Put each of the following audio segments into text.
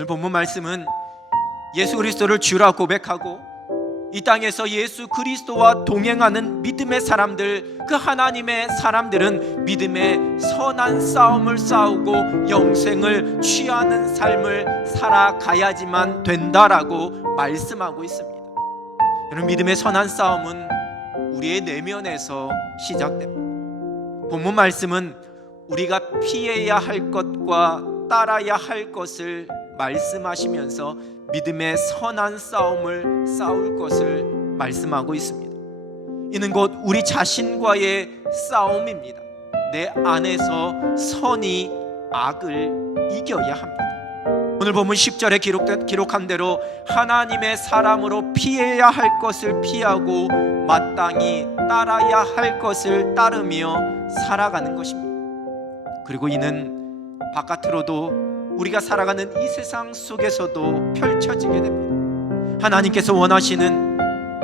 오늘 본문 말씀은 예수 그리스도를 주라 고백하고 이 땅에서 예수 그리스도와 동행하는 믿음의 사람들, 그 하나님의 사람들은 믿음의 선한 싸움을 싸우고 영생을 취하는 삶을 살아가야지만 된다라고 말씀하고 있습니다. 여러분 믿음의 선한 싸움은 우리의 내면에서 시작됩니다. 본문 말씀은 우리가 피해야 할 것과 따라야 할 것을 말씀하시면서 믿음의 선한 싸움을 싸울 것을 말씀하고 있습니다. 이는 곧 우리 자신과의 싸움입니다. 내 안에서 선이 악을 이겨야 합니다. 오늘 보면 10절에 기록, 기록한 대로 하나님의 사람으로 피해야 할 것을 피하고 마땅히 따라야 할 것을 따르며 살아가는 것입니다. 그리고 이는 바깥으로도 우리가 살아가는 이 세상 속에서도 펼쳐지게 됩니다. 하나님께서 원하시는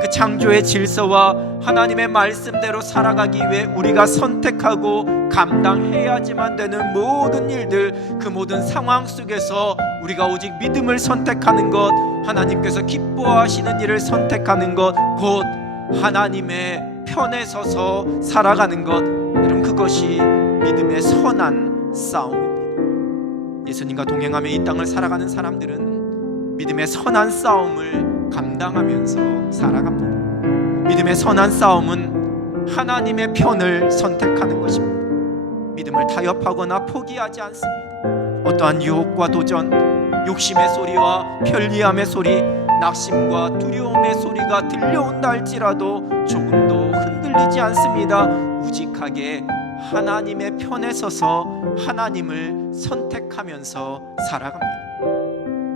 그 창조의 질서와 하나님의 말씀대로 살아가기 위해 우리가 선택하고 감당해야지만 되는 모든 일들, 그 모든 상황 속에서 우리가 오직 믿음을 선택하는 것, 하나님께서 기뻐하시는 일을 선택하는 것, 곧 하나님의 편에 서서 살아가는 것, 여러분 그것이 믿음의 선한 싸움입니다. 예수님과 동행하며 이 땅을 살아가는 사람들은 믿음의 선한 싸움을 감당하면서 살아갑니다. 믿음의 선한 싸움은 하나님의 편을 선택하는 것입니다. 믿음을 타협하거나 포기하지 않습니다. 어떠한 유혹과 도전, 욕심의 소리와 편리함의 소리, 낙심과 두려움의 소리가 들려온다 할지라도 조금도 흔들리지 않습니다. 우직하게 하나님의 편에 서서 하나님을 선택하면서 살아갑니다.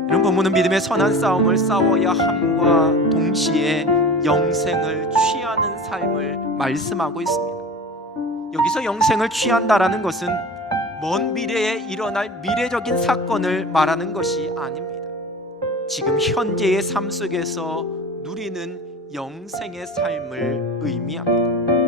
이런 본문은 믿음의 선한 싸움을 싸워야 함과 동시에 영생을 취하는 삶을 말씀하고 있습니다. 여기서 영생을 취한다라는 것은 먼 미래에 일어날 미래적인 사건을 말하는 것이 아닙니다. 지금 현재의 삶 속에서 누리는 영생의 삶을 의미합니다.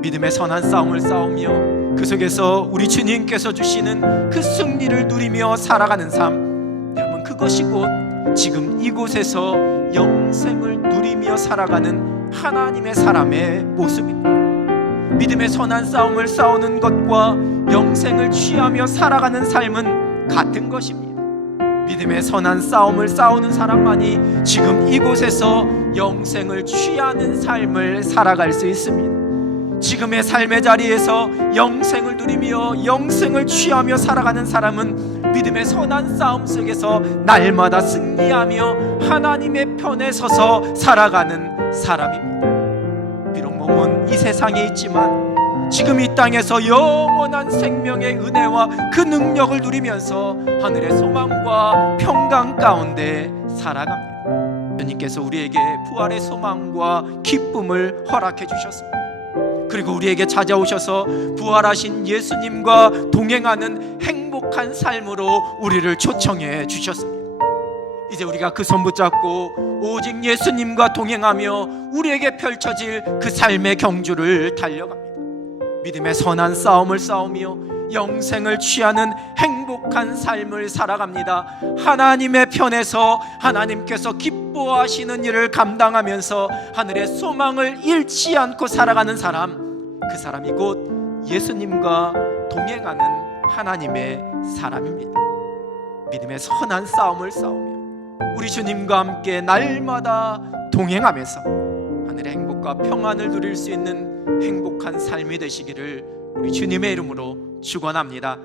믿음의 선한 싸움을 싸우며 그 속에서 우리 주님께서 주시는 그 승리를 누리며 살아가는 삶 여러분 그것이 곧 지금 이곳에서 영생을 누리며 살아가는 하나님의 사람의 모습입니다. 믿음의 선한 싸움을 싸우는 것과 영생을 취하며 살아가는 삶은 같은 것입니다. 믿음의 선한 싸움을 싸우는 사람만이 지금 이곳에서 영생을 취하는 삶을 살아갈 수 있습니다. 지금의 삶의 자리에서 영생을 누리며 영생을 취하며 살아가는 사람은 믿음의 선한 싸움 속에서 날마다 승리하며 하나님의 편에 서서 살아가는 사람입니다. 비록 몸은 이 세상에 있지만 지금 이 땅에서 영원한 생명의 은혜와 그 능력을 누리면서 하늘의 소망과 평강 가운데 살아갑니다. 주님께서 우리에게 부활의 소망과 기쁨을 허락해 주셨습니다. 그리고 우리에게 찾아오셔서 부활하신 예수님과 동행하는 행복한 삶으로 우리를 초청해 주셨습니다. 이제 우리가 그 손 붙잡고 오직 예수님과 동행하며 우리에게 펼쳐질 그 삶의 경주를 달려갑니다. 믿음의 선한 싸움을 싸우며 영생을 취하는 행복한 삶을 살아갑니다. 하나님의 편에서 하나님께서 기뻐하시는 일을 감당하면서 하늘의 소망을 잃지 않고 살아가는 사람, 그 사람이 곧 예수님과 동행하는 하나님의 사람입니다. 믿음의 선한 싸움을 싸우며 우리 주님과 함께 날마다 동행하면서 하늘의 행복과 평안을 누릴 수 있는 행복한 삶이 되시기를 우리 주님의 이름으로 축원합니다.